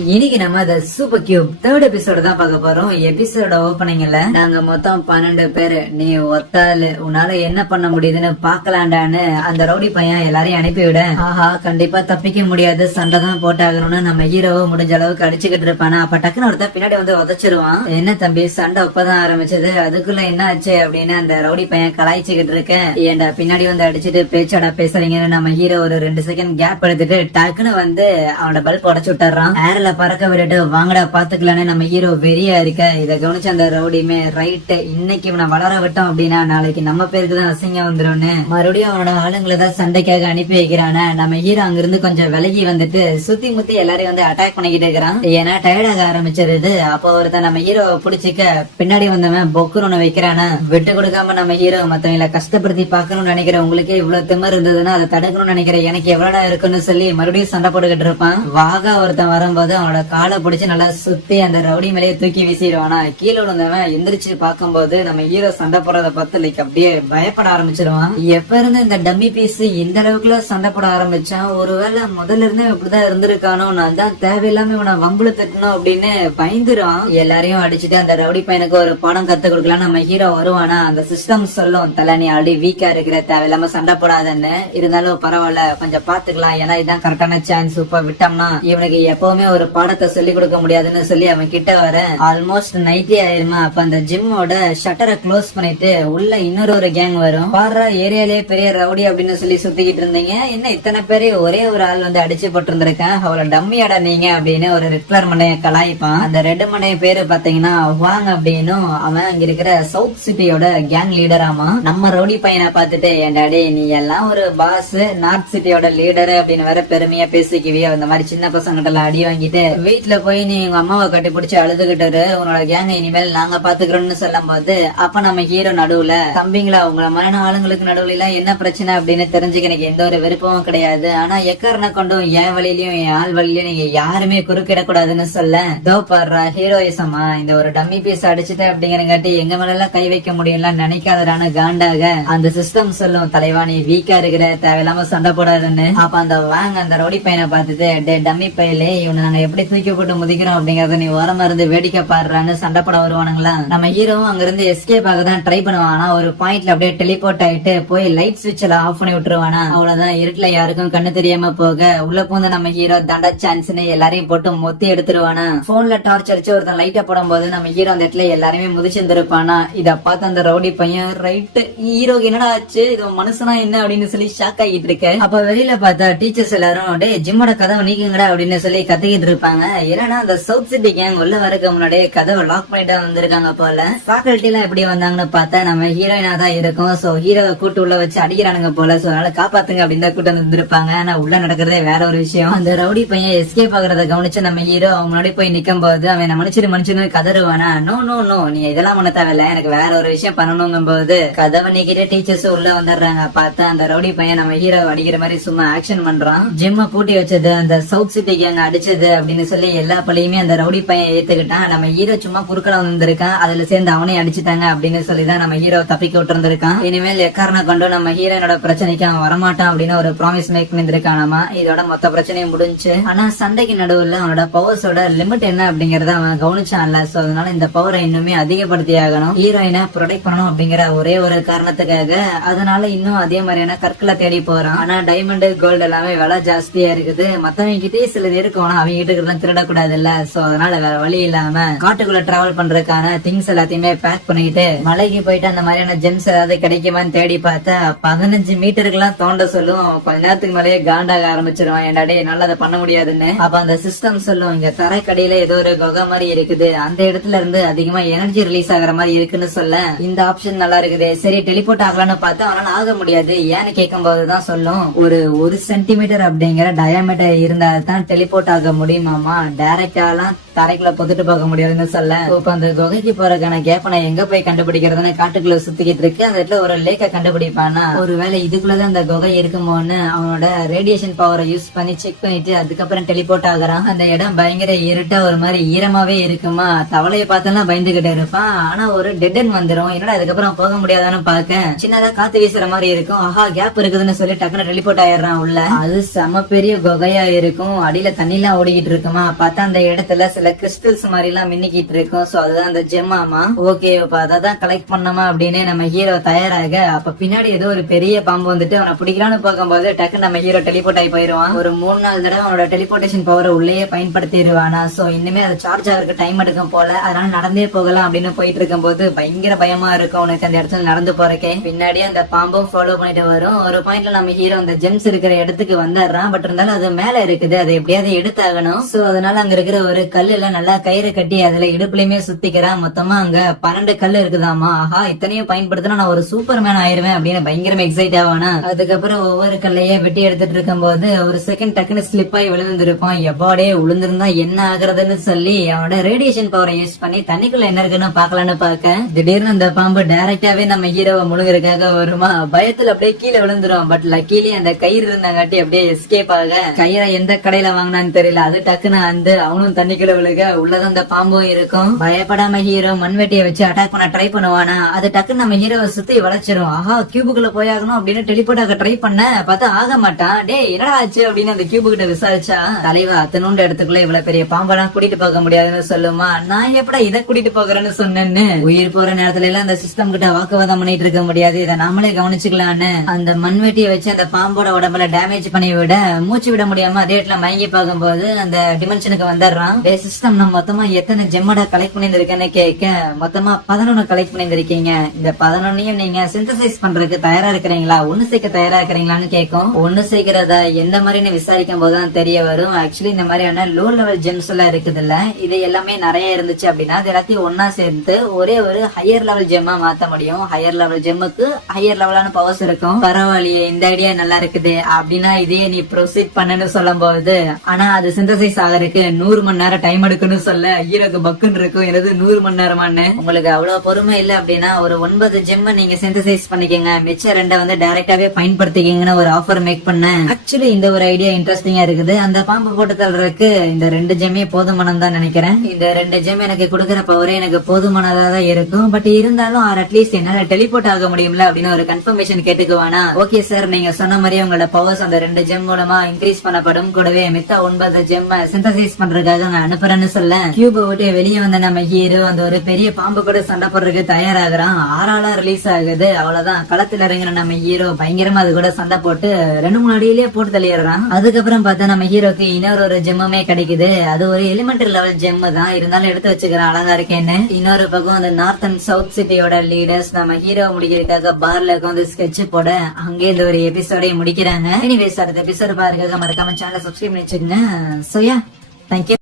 இன்னைக்கு நம்ம அந்த சூப்பர் கியூப் தேர்ட் எபிசோட தான் பார்க்க போறோம். எபிசோட ஓபனிங்ல நாங்க மொத்தம் 12 பேரு, நீ ஒத்தாலு, உன்னால என்ன பண்ண முடியுதுன்னு பாக்கலாண்டான்னு அந்த ரவுடி பையன் எல்லாரையும் அனுப்பிவிட, ஆஹா கண்டிப்பா தப்பிக்க முடியாது, சண்டை தான் போட்டாகணும்னு நம்ம ஹீரோவை முடிஞ்ச அளவுக்கு அடிச்சுக்கிட்டு இருப்பானா. அப்ப டக்குன்னு ஒருத்தன் பின்னாடி வந்து உதச்சிருவான். என்ன தம்பி சண்டை அப்பதான் ஆரம்பிச்சது, அதுக்குள்ள என்ன ஆச்சு அப்படின்னு அந்த ரவுடி பையன் கலாய்ச்சிக்கிட்டு இருக்கேன். ஏண்டா பின்னாடி வந்து அடிச்சுட்டு பேச்சாடா பேசுறீங்கன்னு நம்ம ஹீரோ ஒரு 2 செகண்ட் கேப் எடுத்துட்டு டக்குன்னு வந்து அவனோட பல்ப் உடச்சு விட்டுறான். பறக்க விட்டுட்டு வாங்கடா பாத்துக்கலான்னு நம்ம ஹீரோ வெறியா இருக்க. இத கவனிச்ச அந்த ரவுடியுமே ரைட், இன்னைக்கு இவனை வளர விட்டோம் அப்படின்னா நாளைக்கு நம்ம பேருக்கு தான் அசிங்கம் வந்துடும், மறுபடியும் அவனோட ஆளுங்களை தான் சண்டைக்காக அனுப்பி வைக்கிறான. நம்ம ஹீரோ அங்கிருந்து கொஞ்சம் விலகி வந்துட்டு சுத்தி முத்தி எல்லாரையும் வந்து அட்டாக் பண்ணிக்கிட்டு இருக்கிறான். ஏன்னா டயர்டாக ஆரம்பிச்சிருது. அப்போ ஒருத்தன் நம்ம ஹீரோ பிடிச்சிக்க பின்னாடி வந்தவன் பொக்குன்னு வைக்கிறானா. விட்டு கொடுக்காம நம்ம ஹீரோ மத்தவங்களை கஷ்டப்படுத்தி பாக்கணும்னு நினைக்கிற உங்களுக்கே இவ்வளவு திமிர் இருந்ததுன்னா அதை தடுக்கணும்னு நினைக்கிற எனக்கு எவ்வளவு இருக்குன்னு சொல்லி மறுபடியும் சண்டை போட்டுக்கிட்டு இருப்பான். வாகா ஒருத்தன் வரும்போது அவனோட காலை பிடிச்சு நல்லா சுத்தி அந்த ரவுடி மேலேயே தூக்கி வீசிடுவானா. கீழே விழுந்தவன் எந்திரிச்சு பாக்கும்போது நம்ம ஹீரோ சண்டை போடுறத பார்த்து லைக் அப்படியே பயப்பட ஆரம்பிச்சிருவான். எப்ப இருந்து இந்த டம்மி பீஸ் இந்த அளவுக்குள்ள சண்டை போட ஆரம்பிச்சான், ஒருவேளை முதல்ல இருந்தே இப்படிதான் இருந்திருக்கானோ, நான் தான் தேவையில்லாம இவனை வம்புல தட்டணும் அப்படின்னு பயந்துருவான். எல்லாரையும் அடிச்சுட்டு அந்த ரவுடி பையனுக்கு ஒரு பாடம் கத்து கொடுக்கலாம் நம்ம ஹீரோ வருவானா. அந்த சிஸ்டம் சொல்லும், தலை நீ ஆல்ரெடி வீக்கா இருக்கிற, தேவையில்லாம சண்டை போடாதன்னு, இருந்தாலும் பரவாயில்ல கொஞ்சம் பாத்துக்கலாம், ஏன்னா இதான் கரெக்டான சான்ஸ், இப்ப விட்டோம்னா இவனுக்கு எப்பவுமே ஒரு பாடத்தை சொல்லி கொடுக்க முடியாதுன்னு சொல்லி அவன் கிட்ட வர ஆல்மோஸ்ட் நைட்டே ஆயிருமா. அப்ப அந்த ஜிம்மோட ஷட்டரை க்ளோஸ் பண்ணிட்டு உள்ள இன்னொரு கேங் வரும். பாரு ஏரியாலே பெரிய ரவுடி அப்படின்னு சொல்லி சுத்திக்கிட்டு இருந்தீங்க, என்ன இத்தனை பேரு ஒரே ஒரு ஆள் வந்து அடிச்சு போட்டு இருந்திருக்கேன், அவளை டம்மியாடா நீங்க அப்படின்னு ஒரு ரெட் கலர் மண்டைய கலாய்ப்பான். அந்த ரெட் மண்டைய பேரு பாத்தீங்கன்னா வாங் அப்படின்னு, அவன் அங்க இருக்கிற சவுத் சிட்டியோட கேங் லீடர். ஆமா நம்ம ரவுடி பையனை பாத்துட்டு, ஏன்டாடே நீ எல்லாம் ஒரு பாஸ், நார்த் சிட்டியோட லீடர் அப்படின்னு வேற பெருமையா பேசிக்குவிய, அந்த மாதிரி சின்ன பசங்கிட்ட அடி வாங்கிட்டு வீட்டுல போய் நீ உங்க அம்மாவை கட்டி பிடிச்சு அழுதுகிட்டாரு, உன்னோட கேங்க இனிமேல் நாங்க பாத்துக்கிறோம்னு சொல்லும் போது, அப்ப நம்ம ஹீரோ நடுவுல, தம்பிங்களா உங்களை மரண ஆளுங்களுக்கு நடுவுல எல்லாம் என்ன பிரச்சனை அப்படின்னு தெரிஞ்சுக்க எனக்கு எந்த ஒரு விருப்பமும் கிடையாது, ஆனா எக்காரனை கொண்டும் என் வழியிலயும் என் ஆள் வழியிலயும் நீங்க யாருமே குறுக்கிடக்கூடாதுன்னு சொல்ல, தோ பாடுறா ஹீரோயிசமா, இந்த ஒரு டம்மி பீஸ் அடிச்சுட்டு அப்படிங்கிறங்காட்டி எங்க மேல எல்லாம் கை வைக்க முடியல நினைக்காதடான காண்டாக அந்த சிஸ்டம் சொல்லும், தலைவா நீ வீக்கா இருக்கிற, தேவையில்லாம சண்டை போடாதுன்னு. அப்ப அந்த வாங்க அந்த ரவுடி பையனை பார்த்துட்டு, டே டம்மி பையலே இவனை நாங்க எப்படி தூக்கி போட்டு முதிக்கிறோம் அப்படிங்கறத நீ ஓரமா இருந்து வேடிக்கை பாடுறான்னு சண்டை போட வருவானுங்களா. நம்ம ஹீரோவும் அங்க இருந்து எஸ்கேப் ஆக தான் ட்ரை பண்ணுவானா. ஒரு பாயிண்ட்ல அப்படியே டெலிபோர்ட் ஆயிட்டு போய் லைட் ஸ்விட்ச்ல ஆஃப் பண்ணி விட்டுருவானா. அவ்வளவுதான், இருட்டுல யாருக்கும் கண்ணு தெரியாம போக உள்ள பூந்த நம்ம ஹீரோ தண்டா சான்ஸ்னு எல்லாரையும் போட்டு மொத்தி எடுத்துருவானா. போன்ல டார்ச் அடிச்சு ஒருத்தன் லைட்டா போடும் போது நம்ம ஹீரோ அந்த இடத்துல எல்லாருமே முதிச்சிருந்திருப்பானா. இத பார்த்து அந்த ரவுடி பையன் ரைட் ஹீரோக்கு என்னடா ஆச்சு, இது மனுஷனா என்ன அப்படின்னு சொல்லி ஷாக் ஆகிட்டு இருக்கு. அப்ப வெளியில பார்த்தா டீச்சர்ஸ் எல்லாரும் டே ஜிம்மோட கதவை நீக்குங்கடா அப்படின்னு சொல்லி கத்திக்கிட்டு இருப்பாங்க. ஏன்னா அந்த சவுத் சிட்டி கேங் உள்ள வரக்கு முன்னாடியே கதவை லாக் பண்ணிட்டு வந்திருக்காங்க போல. ஃபேக்கல்டி எல்லாம் எப்படி வந்தாங்கன்னு பார்த்தா நம்ம ஹீரோயினா தான் இருக்கும். சோ ஹீரோவை கூட்டு உள்ள வச்சு அடிக்கிறானுங்க போல. சோ அதனால காப்பாத்துங்க அப்படின்னு தான் கூட்டு வந்திருப்பாங்க. ஆனா உள்ள நடக்கிறதே வேற ஒரு விஷயம். அந்த ரவுடி பையன் எஸ்கேப் ஆகுறத கவனிச்சு நம்ம ஹீரோ அவங்க முன்னாடி போய் நிக்கும் போது அவன் மனுஷனு கதறுவானா. நோ நோ நோ நீ இதெல்லாம் பண்ண தேவையில்ல, எனக்கு வேற ஒரு விஷயம் பண்ணணுங்கும் போது கதவை நீக்கிட்டே டீச்சர்ஸ் உள்ள வந்துடுறாங்க. பார்த்தா அந்த ரவுடி பையன் நம்ம ஹீரோ அடிக்கிற மாதிரி சும்மா ஆக்ஷன் பண்றான். ஜிம்ம பூட்டி வச்சது அந்த சவுத் சிட்டி கேங் அடிச்சது அப்படின்னு சொல்லி எல்லா பழியுமே அந்த ரவுடி பையன் ஏத்துக்கிட்டான். நம்ம ஹீரோ சும்மா குறுக்கல வந்திருக்கான், அதுல சேர்ந்து அவனையும் அடிச்சுட்டாங்க அப்படின்னு சொல்லிதான் நம்ம ஹீரோ தப்பிக்க விட்டு இருந்திருக்கான். இனிமேல் எக்காரணம் கொண்டு நம்ம ஹீரோனோட பிரச்சனைக்கு அவன் வரமாட்டான் அப்படின்னு ஒரு ப்ராமிஸ் மேக் பண்ணிருக்கானாமா. இதோட மொத்த பிரச்சனையும் முடிஞ்சு. ஆனா சண்டைக்கு நடுவுல அவனோட பவர்ஸோட லிமிட் என்ன அப்படிங்கறத அவன் கவனிச்சான்ல. சோ அதனால இந்த பவரை இன்னுமே அதிகப்படுத்தி ஆகணும், ஹீரோயினை ப்ரொடெக்ட் பண்ணணும் அப்படிங்கிற ஒரே ஒரு காரணத்துக்காக. அதனால இன்னும் அதே மாதிரியான கற்களை தேடி போறான். ஆனா டைமண்ட் கோல்டு எல்லாமே விலை ஜாஸ்தியா இருக்குது. மத்தவங்க கிட்டே சில இருக்கும், அவங்க கிட்ட திருடக்கூடாது இல்ல. சோ அதனால வேற வழி இல்லாம காட்டுக்குள்ள டிராவல் பண்றதுக்கான திங்ஸ் எல்லாத்தையுமே பேக் பண்ணிட்டு மலைக்கு போயிட்டு அந்த மாதிரியான ஜெம்ஸ் ஏதாவது கிடைக்குமான்னு தேடி பார்த்தா 15 மீட்டருக்கு எல்லாம் தோண்ட சொல்லும். கொஞ்ச நேரத்துக்கு மேலேயே காண்டாக ஆரம்பிச்சிருவான். என்னடே என்னால அதை பண்ண முடியாதுன்னு. அப்ப அந்த சிஸ்டம் சொல்லும், இங்க தரைக்கடியில ஏதோ ஒரு குகை மாதிரி இருக்குது, அந்த இடத்துல இருந்து அதிகமா எனர்ஜி ரிலீஸ் ஆகுற மாதிரி இருக்குன்னு சொல்ல, இந்த ஆப்ஷன் நல்லா இருக்குது, சரி டெலிபோர்ட் ஆகலான்னு பார்த்தா அவனால ஆக முடியாது. ஏன்னு கேட்கும் போதுதான் சொல்லும், ஒரு சென்டிமீட்டர் அப்படிங்கிற டயாமீட்டர் இருந்தா தான் டெலிபோர்ட் ஆக முடியுமாமா, டைரக்டாலாம் தரைக்குள்ள பொத்துட்டு பார்க்க முடியாதுன்னு சொல்ல. இப்ப அந்த குகைக்கு போறதுக்கான கேப்ப நான் எங்க போய் கண்டுபிடிக்கிறதுன்னு காட்டுக்குள்ள சுத்திக்கிட்டு இருக்கு. அந்த இடத்துல ஒரு லேக்க கண்டுபிடிப்பானா. ஒருவேளை இதுக்குள்ளதான் அந்த குகை இருக்குமோன்னு அவனோட ரேடியேஷன் பவரை யூஸ் பண்ணி செக் பண்ணிட்டு அதுக்கப்புறம் டெலிபோர்ட் ஆகுறான். அந்த இடம் பயங்கர இருட்டா ஒரு மாதிரி ஈரமாவே இருக்குமா. தவளையை பார்த்தெல்லாம் பயந்துகிட்டே இருப்பான். ஆனா ஒரு டெட் எண்ட் வந்துரும். என்னடா அதுக்கப்புறம் போக முடியாதான்னு பாக்க சின்னதா காத்து வீசுற மாதிரி இருக்கும். ஆஹா கேப் இருக்குதுன்னு சொல்லி டக்குனு டெலிபோர்ட் ஆயிடுறான் உள்ள. அது செம பெரிய குகையா இருக்கும். அடியில தண்ணி எல்லாம் ஓடிக்கிட்டு போய்கிட்டு இருக்குமா, பார்த்தா அந்த இடத்துல சில கிறிஸ்டல்ஸ் மாதிரி எல்லாம் மின்னிக்கிட்டு இருக்கும். சோ அதுதான் அந்த ஜெம்மாமா. ஓகே இப்ப அததான் கலெக்ட் பண்ணமா அப்படின்னு நம்ம ஹீரோ தயாராக, அப்ப பின்னாடி ஏதோ ஒரு பெரிய பாம்பு வந்துட்டு அவனை பிடிக்கலான்னு பார்க்கும்போது டக்கு நம்ம ஹீரோ டெலிபோர்ட் ஆகி போயிருவான். ஒரு 3-4 தடவை அவனோட டெலிபோர்டேஷன் பவர் உள்ளேயே பயன்படுத்திடுவானா. சோ இனிமே அது சார்ஜ் ஆகிறதுக்கு டைம் எடுக்கும் போல, அதனால நடந்தே போகலாம் அப்படின்னு போயிட்டு இருக்கும் போது பயங்கர பயமா இருக்கும் உனக்கு அந்த இடத்துல நடந்து போறக்கே. பின்னாடியே அந்த பாம்பும் ஃபாலோ பண்ணிட்டு வரும். ஒரு பாயிண்ட்ல நம்ம ஹீரோ அந்த ஜெம்ஸ் இருக்கிற இடத்துக்கு வந்துடுறான். பட் இருந்தாலும் அது மேல இருக்குது, அதை எப்படியாவது எடுத்தாகணும். சோ அதனால அங்க இருக்கிற ஒரு கல்லுல நல்லா கயிறு கட்டி அதுல இடுப்புலயுமே சுத்திக்கிறான். மொத்தமா அங்க 12 கல் இருக்குதாமா. ஆஹா இத்தனையும் பயன்படுத்தினா நான் ஒரு சூப்பர் மேன் ஆயிருவேன் அப்படின்னு பயங்கரமா எக்ஸைட் ஆவானா. அதுக்கப்புறம் ஒவ்வொரு கல்லையே வெட்டி எடுத்துட்டு இருக்கும் போது ஒரு செகண்ட் டக்குன்னு ஸ்லிப் ஆகி விழுந்திருப்பான். எப்பாடே விழுந்திருந்தா என்ன ஆகுறதுன்னு சொல்லி அவனோட ரேடியேஷன் பவரை யூஸ் பண்ணி தண்ணிக்குள்ள என்ன இருக்குன்னு பாக்கலான்னு பாக்க திடீர்னு அந்த பாம்பு டைரக்டாவே நம்ம ஹீரோவை முழுங்குறதுக்காக வருமா. பயத்துல அப்படியே கீழே விழுந்துரும். பட் லக்கீலி அந்த கயிறு இருந்தாங்காட்டி அப்படியே எஸ்கேப் ஆக, கயிறை எந்த கடையில வாங்கினான்னு தெரியல, அது டக்குன்னு வந்து அவனும் தண்ணிக்குள்ள விழுக உள்ளதான் அந்த பாம்பும் இருக்கும். பயப்படாம ஹீரோ மண்வெட்டியை வச்சு அட்டாக் பண்ண ட்ரை பண்ணுவானா. அது டக்குன்னு நம்ம ஹீரோவை சுத்தி வளைச்சிரும். ஆஹா கியூபுக்குள்ள போயாகணும் அப்படின்னு டெலிபோர்ட் ஆக ட்ரை பண்ண பார்த்தா ஆக மாட்டான். டே என்னடா ஆச்சு அப்படின்னு அந்த கியூபு கிட்ட விசாரிச்சா, தலைவா அத்தனூண்டு இடத்துக்குள்ள இவ்வளவு பெரிய பாம்பெல்லாம் கூட்டிட்டு போக முடியாதுன்னு சொல்லுமா. நான் எப்படா இதை கூட்டிட்டு போகிறேன்னு சொன்னேன்னு உயிர் போற நேரத்துல எல்லாம் அந்த சிஸ்டம் கிட்ட வாக்குவாதம் பண்ணிட்டு இருக்க முடியாது, இதை நாமளே கவனிச்சுக்கலான்னு அந்த மண்வெட்டியை வச்சு அந்த பாம்போட உடம்புல டேமேஜ் பண்ணி விட மூச்சு விட முடியாம அதே இடத்துல மயங்கி பார்க்கும்போது அந்த டிமென்ஷனுக்கு வந்துடுறான். சிஸ்டம் நம்ம மொத்தமா எத்தனை ஜெம்மோட கலெக்ட் பண்ணிருக்கேன்னு கேட்க, மொத்தமா 11 கலெக்ட் பண்ணிருக்கீங்க. இந்த 11ஐயும் நீங்க சிந்தசைஸ் பண்றதுக்கு தயாரா இருக்கிறீங்களா, ஒண்ணு சேர்க்க தயாரா இருக்கிறீங்களான்னு கேட்கும். ஒண்ணு சேர்க்கிறதா எந்த மாதிரின்னு விசாரிக்கும் போதுதான் தெரிய வரும். ஆக்சுவலி இந்த மாதிரியான லோ லெவல் ஜெம்ஸ் எல்லாம் இருக்குது இல்ல, இது எல்லாமே நிறைய இருந்துச்சு அப்படின்னா அது எல்லாத்தையும் ஒன்னா சேர்த்து ஒரே ஒரு ஹையர் லெவல் ஜெம்மா மாத்த முடியும். ஹையர் லெவல் ஜெம்முக்கு ஹையர் லெவலான பவர்ஸ் இருக்கும். பரவாயில்லையே இந்த ஐடியா நல்லா இருக்குது அப்படின்னா இதையே நீ ப்ரொசீட் பண்ணுன்னு சொல்லும் போது, ஆனா அது சிந்தசைஸ் ஆகிறதுக்கு 100 மணி நேரம் டைம் எடுக்குன்னு சொல்ல ஹீரோக்கு பக்குன்னு இருக்கும். எனது 100 மணி நேரமானு. உங்களுக்கு அவ்வளவு பொறுமை இல்ல அப்படின்னா ஒரு 9 ஜெம்ம நீங்க சிந்தசைஸ் பண்ணிக்கங்க, மிச்ச 2 வந்து டைரக்டாவே பயன்படுத்திக்கங்கன்னு ஒரு ஆஃபர் மேக் பண்ணேன். ஆக்சுவலி இந்த ஒரு ஐடியா இன்ட்ரெஸ்டிங்கா இருக்குது. அந்த பாம்பு போட்டு தள்ளுறதுக்கு இந்த 2 ஜெம்மே போதுமானது தான் நினைக்கிறேன். இந்த 2 ஜெம் எனக்கு கொடுக்கற பவரே எனக்கு போதுமானதா தான் இருக்கும். பட் இருந்தாலும் அட்லீஸ்ட் என்னால டெலிபோர்ட் ஆக முடியும்ல அப்படின்னு ஒரு கன்ஃபர்மேஷன் கேட்டுக்குவானா. ஓகே சார் நீங்க சொன்ன மாதிரியே உங்களோட பவர்ஸ் அந்த 2 ஜெம் மூலமா இன்க்ரீஸ் பண்ணப்படும். கூடவே மித்த 9 ஜெம் சிந்தசைஸ் பண்றதுக்காக நான் அனுப்புறேன்னு சொல்ல, கியூப விட்டு வெளியே வந்த நம்ம ஹீரோ அந்த ஒரு பெரிய பாம்பு கூட சண்டை போடுறதுக்கு தயாராகிறான். 6 ரிலீஸ் ஆகுது. அவ்வளவுதான் களத்துல இறங்கின நம்ம ஹீரோ பயங்கரமா அது கூட சண்டை போட்டு 2-3 அடியிலேயே போட்டு தள்ளிடுறான். அதுக்கப்புறம் பார்த்தா நம்ம ஹீரோக்கு இன்னொரு ஜெம்முமே கிடைக்குது. அது ஒரு எலிமெண்டரி லெவல் ஜெம் தான், இருந்தாலும் எடுத்து வச்சுக்கிறேன் அழகா இருக்கேன்னு. இன்னொரு பக்கம் அந்த நார்த் அண்ட் சவுத் சிட்டியோட லீடர்ஸ் நம்ம ஹீரோ முடிக்கிறதுக்காக பார்ல உட்காந்து ஸ்கெட்ச் போட அங்கே இந்த ஒரு எபிசோடை முடிக்கிறாங்க. எனிவேஸ் அடுத்த எபிசோட் பாருங்க, மறக்காம சேனலை சப்ஸ்கிரைப் பண்ணி வச்சுக்கோங்க. So yeah, thank you.